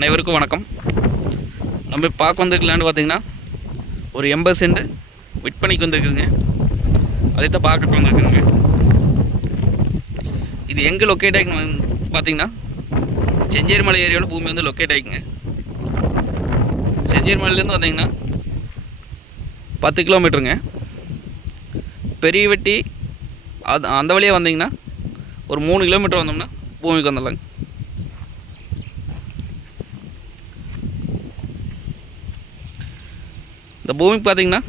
அனைவருக்கும் வணக்கம். நம்ம பார்க்க வந்திருக்கலான்னு பார்த்தீங்கன்னா ஒரு எண்பது சென்ட் விற்பனைக்கு வந்திருக்குதுங்க. அதைத்தான் பார்க்க வந்துருக்குதுங்க. இது எங்கே லொக்கேட் ஆகிக்கணும் பார்த்தீங்கன்னா செஞ்சேரி மலை ஏரியாவில் பூமி வந்து லொக்கேட் ஆகிக்குங்க செஞ்சேரி மலையிலேருந்து வந்தீங்கன்னா பத்து கிலோமீட்டருங்க. பெரிய வெட்டி அது அந்த வழியாக வந்தீங்கன்னா ஒரு மூணு கிலோமீட்டர் வந்தோம்னா பூமிக்கு வந்துடலாங்க. இந்த பூமிக்கு பார்த்தீங்கன்னா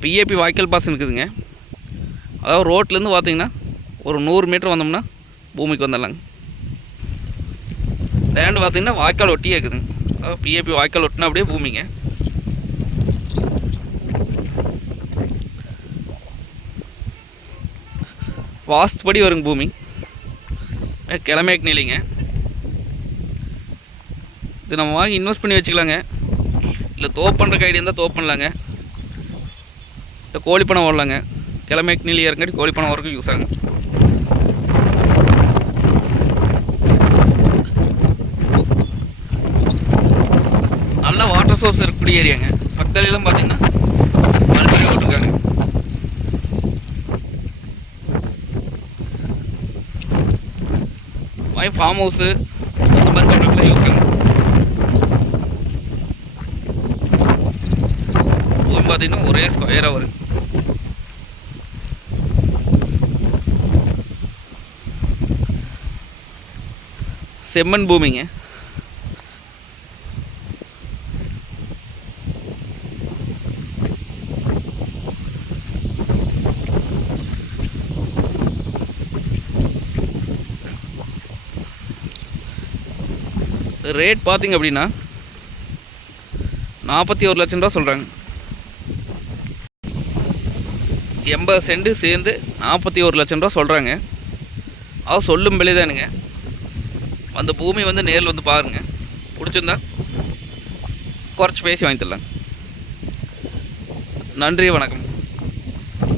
பிஏபி வாய்க்கால் பாசம் இருக்குதுங்க. அதாவது ரோட்லேருந்து பார்த்தீங்கன்னா ஒரு நூறு மீட்டர் வந்தோம்னா பூமிக்கு வந்துடலாங்க. லேண்டு பார்த்தீங்கன்னா வாய்க்கால் ஒட்டியே இருக்குதுங்க அதாவது பிஏபி வாய்க்கால் ஒட்டினா அப்படியே பூமிங்க. வாஸ்துபடி வருங்க பூமி. அஹ் கிழமைக்கு நிலைங்க. இது நம்ம வாங்கி இன்வெஸ்ட் பண்ணி வச்சுக்கலாங்க. இல்லை தோப் பண்ணுறக்கு ஐடியா இருந்தால் தோப் பண்ணலாங்க. இல்லை கோழி பணம் ஓடலாங்க. கிழமைக்கு நிலை இறங்காட்டி கோழி பணம் வரைக்கும் யூஸ் ஆகும் நல்ல வாட்டர் சோர்ஸ் இருக்கக்கூடிய ஏரியாங்க பக்கத்துலலாம் பார்த்தீங்கன்னா மல்பெரி விட்டுருக்காங்க. ஃபார்ம் ஹவுஸு அந்த மாதிரி பண்ணுறதுலாம் யூஸ் ஆகும் பூமி பார்த்தீங்கன்னா ஒரே ஸ்கொயராக வரும் செம்மண் பூமிங்க. ரேட் பார்த்தீங்க அப்படின்னா நாற்பத்தி ஒரு லட்சம் ரூபா சொல்கிறாங்க எண்பது சென்ட் சேர்ந்து நாற்பத்தி ஒரு லட்சம் ரூபா சொல்கிறாங்க அது சொல்லும் விலை தானுங்க. அந்த பூமி வந்து நேரில் வந்து பாருங்கள் பிடிச்சிருந்தா குறைச்சி பேசி வாங்கி தரலாம் நன்றி வணக்கம்.